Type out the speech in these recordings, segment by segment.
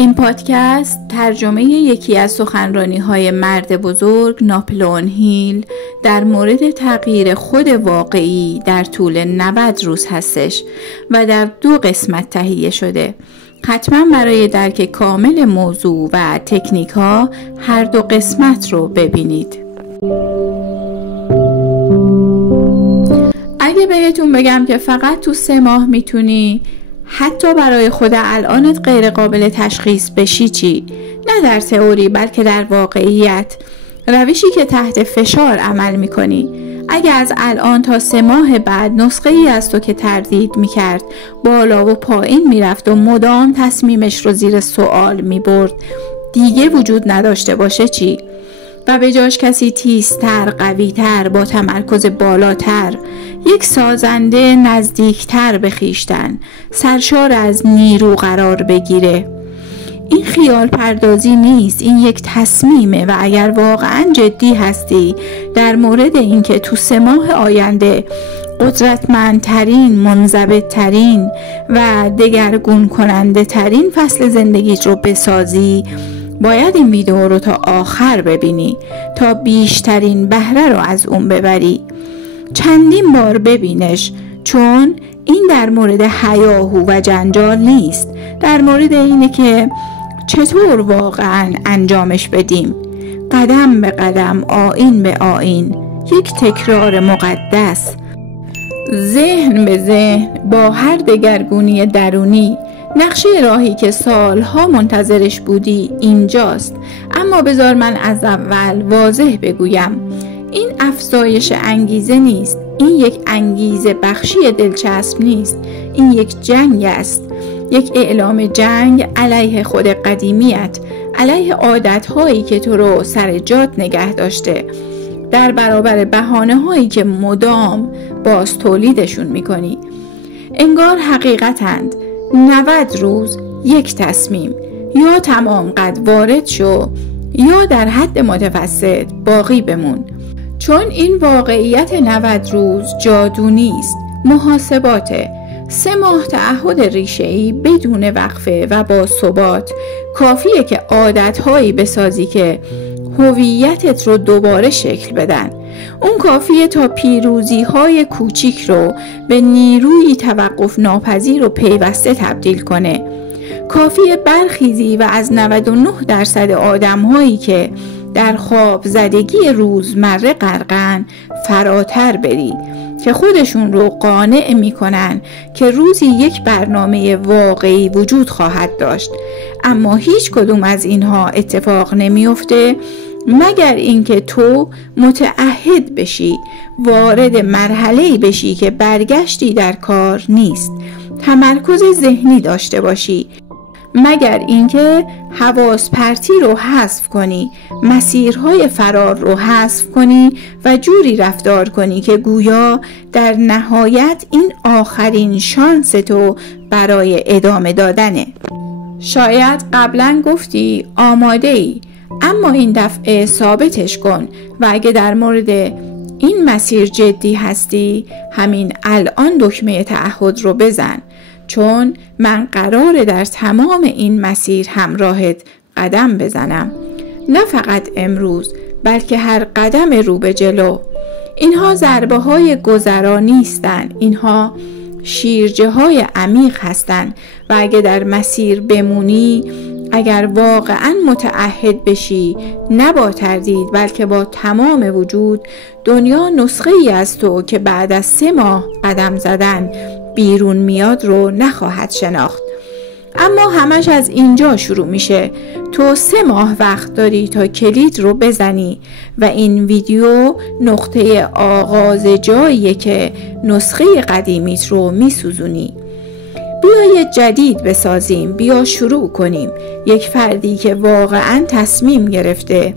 این پادکست ترجمه یکی از سخنرانی‌های مرد بزرگ ناپلئون هیل در مورد تغییر خود واقعی در طول 90 روز هستش و در 2 قسمت تهیه شده. حتما برای درک کامل موضوع و تکنیک ها هر 2 قسمت رو ببینید. اگه بهتون بگم که فقط تو 3 ماه میتونی حتی برای خود الانت غیر قابل تشخیص بشی چی؟ نه در تئوری بلکه در واقعیت، روشی که تحت فشار عمل میکنی. اگه از الان تا 3 ماه بعد نسخه ای از تو که تردید میکرد بالا و پایین میرفت و مدام تصمیمش رو زیر سوال میبرد دیگه وجود نداشته باشه چی؟ و به جاش کسی تیزتر، قویتر، با تمرکز بالاتر، یک سازنده نزدیکتر به خویشتن، سرشار از نیرو قرار بگیره. این خیال پردازی نیست، این یک تصمیمه و اگر واقعا جدی هستی در مورد اینکه تو 3 ماه آینده قدرتمندترین، منضبطترین و دگرگون کننده ترین فصل زندگیت رو بسازی، باید این ویدیو رو تا آخر ببینی تا بیشترین بهره رو از اون ببری. چندین بار ببینش، چون این در مورد هیاهو و جنجال نیست، در مورد اینه که چطور واقعا انجامش بدیم، قدم به قدم، آیین به آیین، یک تکرار مقدس، ذهن به ذهن، با هر دگرگونی درونی. نقشه راهی که سالها منتظرش بودی اینجاست. اما بذار من از اول واضح بگویم، این افزایش انگیزه نیست، این یک انگیزه بخشی دلچسب نیست، این یک جنگ است، یک اعلام جنگ علیه خود قدیمیت، علیه عادتهایی که تو رو سر جات نگه داشته، در برابر بهانه‌هایی که مدام باز تولیدشون میکنی. انگار حقیقتند. 90 روز یک تصمیم، یا تمام قد وارد شو یا در حد متوسط باقی بمون. چون این واقعیت 90 روز جادو نیست، محاسباته. 3 ماه تعهد ریشه‌ای بدون وقفه و با ثبات کافیه که عادتهایی بسازی که هویتت رو دوباره شکل بدن. اون کافیه تا پیروزی‌های کوچیک رو به نیروی توقف ناپذیر و پیوسته تبدیل کنه. کافیه برخیزی و از 99% آدم‌هایی که در خواب زدگی روزمره غرقن فراتر بری که خودشون رو قانع میکنن که روزی یک برنامه واقعی وجود خواهد داشت. اما هیچ کدوم از اینها اتفاق نمیفته مگر اینکه تو متعهد بشی، وارد مرحله‌ای بشی که برگشتی در کار نیست، تمرکز ذهنی داشته باشی، مگر اینکه حواس پرتی رو حذف کنی، مسیرهای فرار رو حذف کنی و جوری رفتار کنی که گویا در نهایت این آخرین شانس تو برای ادامه دادنه. شاید قبلا گفتی آماده ای، اما این دفعه ثابتش کن و اگه در مورد این مسیر جدی هستی همین الان دکمه تعهد رو بزن، چون من قراره در تمام این مسیر همراهت قدم بزنم، نه فقط امروز بلکه هر قدم رو به جلو. اینها ضربه های گذرا نیستن، اینها شیرجه های عمیق هستن و اگه در مسیر بمونی، اگر واقعا متعهد بشی، نه با تردید بلکه با تمام وجود، دنیا نسخه ای از تو که بعد از 3 ماه قدم زدن بیرون میاد رو نخواهد شناخت. اما همش از اینجا شروع میشه. تو 3 ماه وقت داری تا کلید رو بزنی و این ویدیو نقطه آغاز جاییه که نسخه قدیمیت رو میسوزونی. بیا یه جدید بسازیم، بیا شروع کنیم. یک فردی که واقعا تصمیم گرفته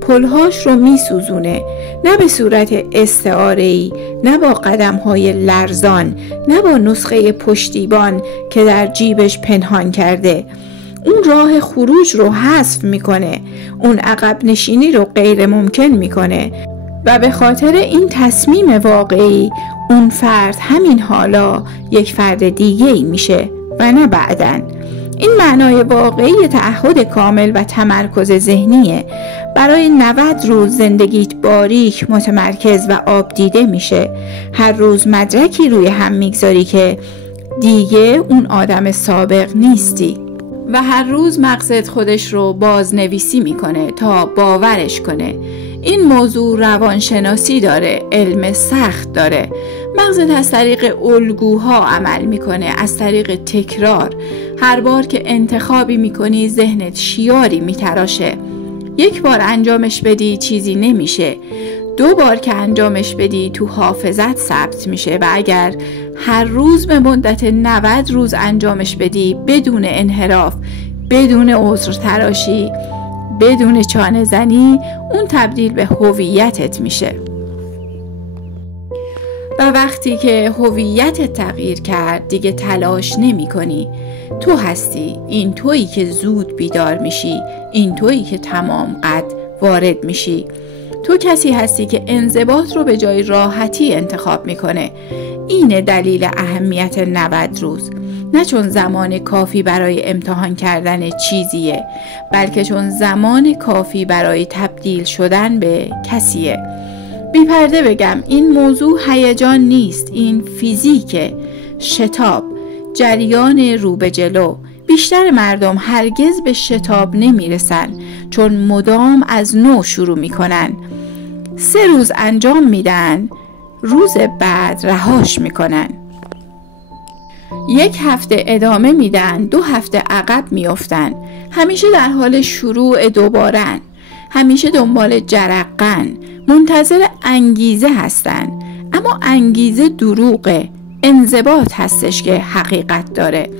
پلهاش رو میسوزونه، نه به صورت استعاره‌ای، نه با قدم‌های لرزان، نه با نسخه پشتیبان که در جیبش پنهان کرده. اون راه خروج رو حذف میکنه، اون عقب نشینی رو غیر ممکن میکنه و به خاطر این تصمیم واقعی اون فرد همین حالا یک فرد دیگه‌ای میشه و نه بعدن. این معنای واقعی تعهد کامل و تمرکز ذهنیه. برای 90 روز زندگیت باریک، متمرکز و آب دیده میشه. هر روز مدرکی روی هم میگذاری که دیگه اون آدم سابق نیستی و هر روز مغزت خودش رو بازنویسی میکنه تا باورش کنه. این موضوع روانشناسی داره، علم سخت داره. مغزت از طریق الگوها عمل میکنه، از طریق تکرار. هر بار که انتخابی میکنی ذهنت شیاری میتراشه. یک بار انجامش بدی چیزی نمیشه، 2 بار که انجامش بدی تو حافظت ثبت میشه و اگر هر روز به مدت 90 روز انجامش بدی بدون انحراف، بدون عذر تراشی، بدون چانه زنی، اون تبدیل به هویتت میشه. و وقتی که هویتت تغییر کرد دیگه تلاش نمی کنی. تو هستی، این تویی که زود بیدار میشی، این تویی که تمام قد وارد میشی. تو کسی هستی که انضباط رو به جای راحتی انتخاب میکنه. اینه دلیل اهمیت 90 روز. نه چون زمان کافی برای امتحان کردن چیزیه، بلکه چون زمان کافی برای تبدیل شدن به کسیه. بی پرده بگم این موضوع هیجان نیست، این فیزیکه، شتاب، جریان رو به جلو. بیشتر مردم هرگز به شتاب نمیرسن چون مدام از نو شروع میکنن. 3 روز انجام میدن، روز بعد رهاش میکنن. 1 هفته ادامه میدن، 2 هفته عقب میافتن. همیشه در حال شروع دوبارن، همیشه دنبال جرقن، منتظر انگیزه هستن. اما انگیزه دروغه، انضباط هستش که حقیقت داره.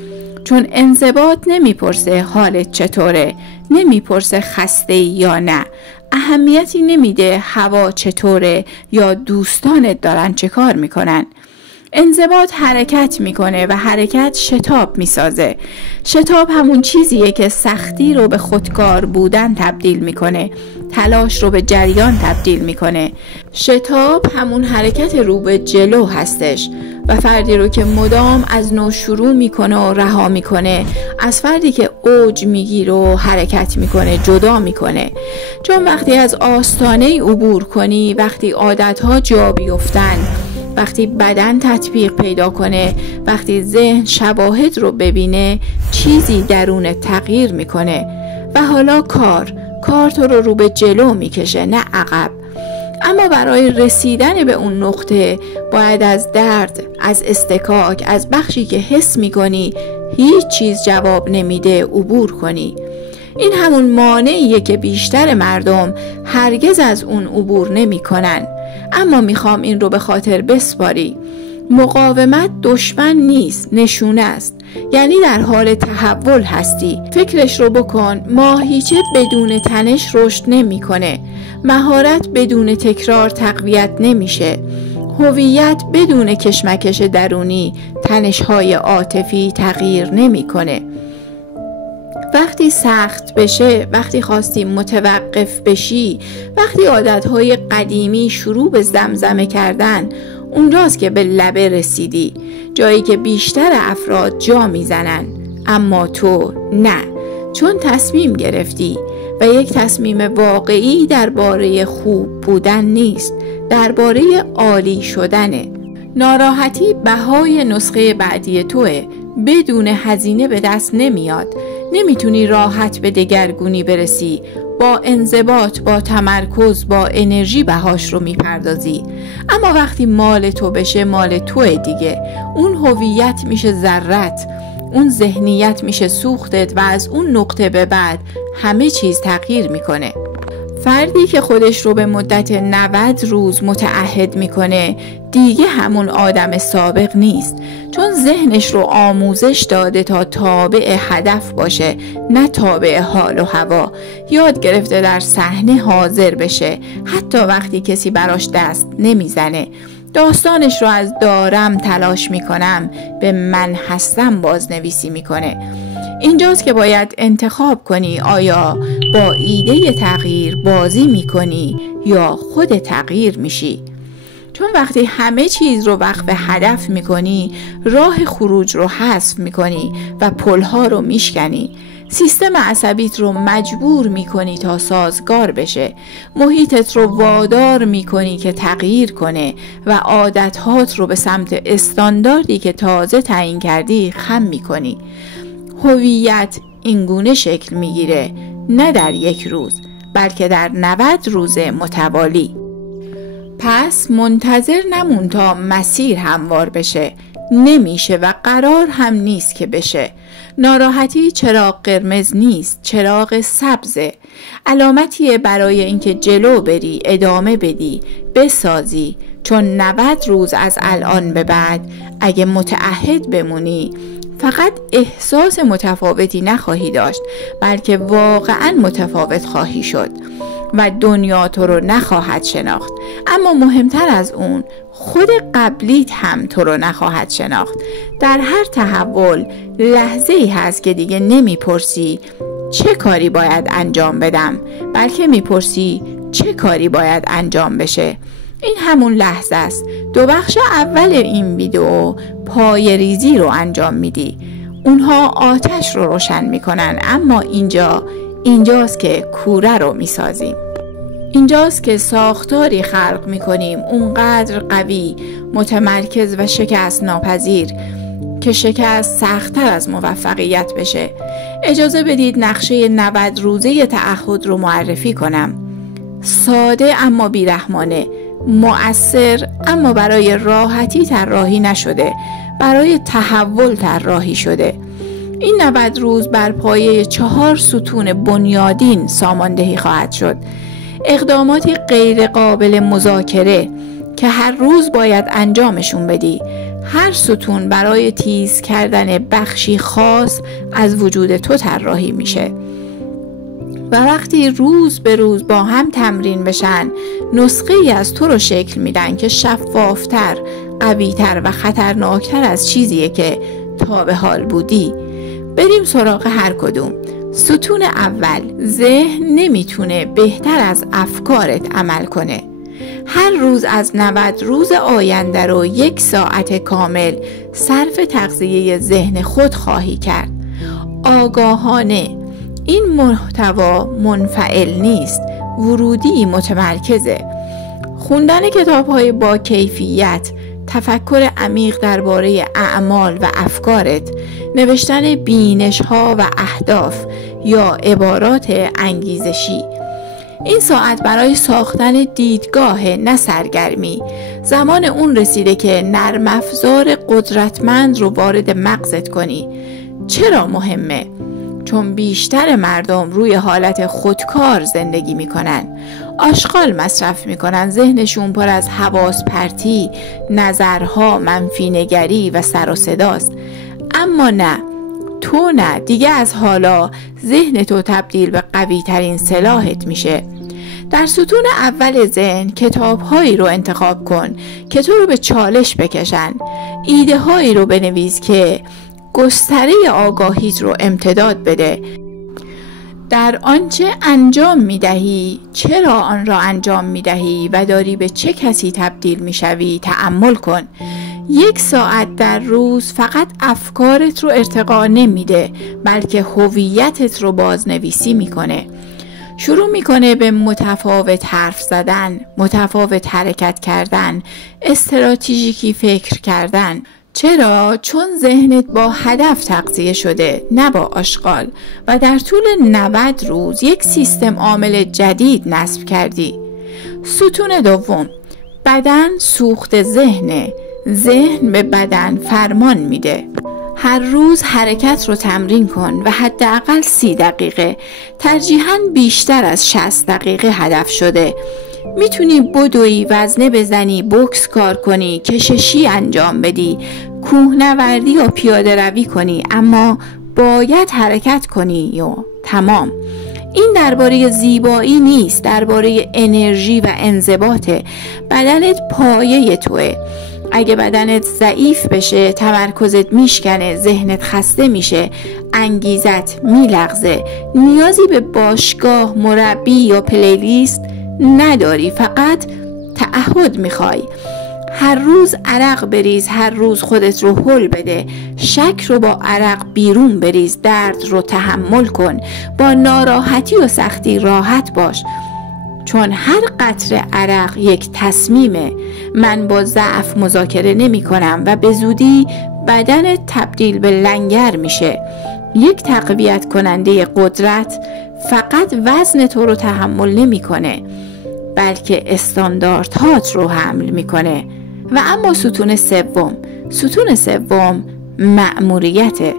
چون انضباط نمیپرسه حالت چطوره، نمیپرسه خسته یا نه، اهمیتی نمیده هوا چطوره یا دوستانت دارن چه کار میکنن. انضباط حرکت میکنه و حرکت شتاب میسازه. شتاب همون چیزیه که سختی رو به خودکار بودن تبدیل میکنه، تلاش رو به جریان تبدیل میکنه. شتاب همون حرکت رو به جلو هستش و فردی رو که مدام از نو شروع میکنه و رها میکنه از فردی که اوج میگیره و حرکت میکنه جدا میکنه. چون وقتی از آستانه عبور کنی، وقتی عادتها جا بیفتن، وقتی بدن تطبیق پیدا کنه، وقتی ذهن شواهد رو ببینه، چیزی درون تغییر میکنه و حالا کار تو رو به جلو میکشه، نه عقب. اما برای رسیدن به اون نقطه باید از درد، از استکاک، از بخشی که حس میکنی هیچ چیز جواب نمیده عبور کنی. این همون مانعیه که بیشتر مردم هرگز از اون عبور نمی کنن. اما میخوام این رو به خاطر بسپاری. مقاومت دشمن نیست، نشونه است. یعنی در حال تحول هستی. فکرش رو بکن، ماهیچه بدون تنش رشد نمیکنه. مهارت بدون تکرار تقویت نمیشه. هویت بدون کشمکش درونی، تنش‌های عاطفی تغییر نمیکنه. وقتی سخت بشه، وقتی خواستی متوقف بشی، وقتی عادتهای قدیمی شروع به زمزمه کردن، اونجاست که به لبه رسیدی، جایی که بیشتر افراد جا میزنن، اما تو نه. چون تصمیم گرفتی و یک تصمیم واقعی درباره خوب بودن نیست، درباره عالی شدنه. ناراحتی بهای نسخه بعدی توه، بدون هزینه به دست نمیاد. نمیتونی راحت به دگرگونی برسی. با انضباط، با تمرکز، با انرژی بهاش رو میپردازی. اما وقتی مال تو بشه، مال توه دیگه. اون هویت میشه ذرت، اون ذهنیت میشه سوختت و از اون نقطه به بعد همه چیز تغییر میکنه. فردی که خودش رو به مدت 90 روز متعهد میکنه دیگه همون آدم سابق نیست، چون ذهنش رو آموزش داده تا تابع هدف باشه، نه تابع حال و هوا. یاد گرفته در صحنه حاضر بشه، حتی وقتی کسی براش دست نمیزنه. داستانش رو از دارم تلاش میکنم به من هستم بازنویسی میکنه. اینجاست که باید انتخاب کنی آیا با ایده تغییر بازی میکنی یا خود تغییر میشی. چون وقتی همه چیز رو وقف هدف میکنی، راه خروج رو حذف میکنی و پلها رو میشکنی. سیستم عصبیت رو مجبور میکنی تا سازگار بشه، محیطت رو وادار میکنی که تغییر کنه و عادتهات رو به سمت استانداردی که تازه تعیین کردی خم میکنی. هویت اینگونه شکل میگیره، نه در یک روز بلکه در 90 روز متوالی. پس منتظر نمون تا مسیر هموار بشه، نمیشه و قرار هم نیست که بشه. ناراحتی چراغ قرمز نیست، چراغ سبزه. علامتیه برای اینکه جلو بری، ادامه بدی، بسازی. چون 90 روز از الان به بعد اگه متعهد بمونی، فقط احساس متفاوتی نخواهی داشت، بلکه واقعا متفاوت خواهی شد و دنیا تو رو نخواهد شناخت. اما مهمتر از اون، خود قبلیت هم تو رو نخواهد شناخت. در هر تحول لحظه‌ای هست که دیگه نمیپرسی چه کاری باید انجام بدم، بلکه میپرسی چه کاری باید انجام بشه. این همون لحظه است. 2 بخش اول این ویدیو پای ریزی رو انجام میدی. اونها آتش رو روشن میکنن، اما اینجاست که کوره رو میسازیم. اینجاست که ساختاری خلق میکنیم اونقدر قوی، متمرکز و شکست ناپذیر که شکست سخت‌تر از موفقیت بشه. اجازه بدید نقشه 90 روزه تعهد رو معرفی کنم. ساده اما بیرحمانه، مؤثر اما برای راحتی طراحی نشده، برای تحول طراحی شده. این 90 روز بر پایه 4 ستون بنیادین ساماندهی خواهد شد. اقداماتی غیر قابل مذاکره که هر روز باید انجامشون بدی. هر ستون برای تیز کردن بخشی خاص از وجود تو طراحی میشه و وقتی روز به روز با هم تمرین بشن، نسخه ای از تو رو شکل میدن که شفافتر، قویتر و خطرناکتر از چیزیه که تا به حال بودی. بریم سراغ هر کدوم. ستون اول، ذهن نمیتونه بهتر از افکارت عمل کنه. هر روز از 90 روز آینده رو 1 ساعت کامل صرف تغذیه ذهن خود خواهی کرد. آگاهانه. این محتوا منفعل نیست، ورودی متمرکزه. خوندن کتاب‌های با کیفیت، تفکر عمیق درباره اعمال و افکارت، نوشتن بینش‌ها و اهداف یا عبارات انگیزشی. این ساعت برای ساختن دیدگاه، نه سرگرمی. زمان اون رسیده که نرم افزار قدرتمند رو وارد مغزت کنی. چرا مهمه؟ چون بیشتر مردم روی حالت خودکار زندگی میکنن، آشغال مصرف میکنن، ذهنشون پر از حواس پرتی، نظرها، منفی نگری و سر و صداست. اما نه، تو نه، دیگه از حالا ذهن تو تبدیل به قوی ترین سلاحت میشه. در ستون اول ذهن کتاب‌هایی رو انتخاب کن که تو رو به چالش بکشن. ایده هایی رو بنویس که گستره آگاهیت رو امتداد بده. در آنچه انجام میدهی، چرا آن را انجام میدهی و داری به چه کسی تبدیل میشوی تأمل کن. 1 ساعت در روز فقط افکارت رو ارتقا نمیده، بلکه هویتت رو بازنویسی میکنه. شروع میکنه به متفاوت حرف زدن، متفاوت حرکت کردن، استراتژیکی فکر کردن. چرا؟ چون ذهنت با هدف تغذیه شده، نه با آشغال، و در طول 90 روز 1 سیستم عامل جدید نصب کردی. ستون دوم، بدن سوخت ذهنه. ذهن به بدن فرمان میده. هر روز حرکت رو تمرین کن و حداقل 30 دقیقه، ترجیحاً بیشتر از 60 دقیقه هدف شده. میتونی بدوی، وزنه بزنی، بوکس کار کنی، کششی انجام بدی، کوهنوردی یا پیاده روی کنی، اما باید حرکت کنی و تمام. این درباره زیبایی نیست، درباره انرژی و انضباطه. بدنت پایه توه. اگه بدنت ضعیف بشه، تمرکزت میشکنه، ذهنت خسته میشه، انگیزت میلغزه. نیازی به باشگاه، مربی یا پلیلیست نداری، فقط تعهد میخوای. هر روز عرق بریز، هر روز خودت رو هل بده، شک رو با عرق بیرون بریز، درد رو تحمل کن، با ناراحتی و سختی راحت باش، چون هر قطره عرق یک تصمیمه. من با ضعف مذاکره نمی کنم و به زودی بدن تبدیل به لنگر میشه. یک تقویت کننده قدرت فقط وزن تو رو تحمل نمی کنه، بلکه استانداردهات رو حمل میکنه. و اما ستون سوم مأموریته.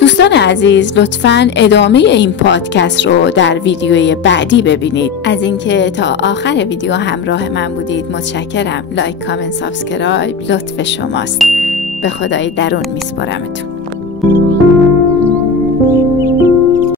دوستان عزیز، لطفاً ادامه این پادکست رو در ویدیوی بعدی ببینید. از اینکه تا آخر ویدیو همراه من بودید متشکرم. لایک، کامنت، سابسکرایب لطف شماست. به خدای درون میسپارمتون.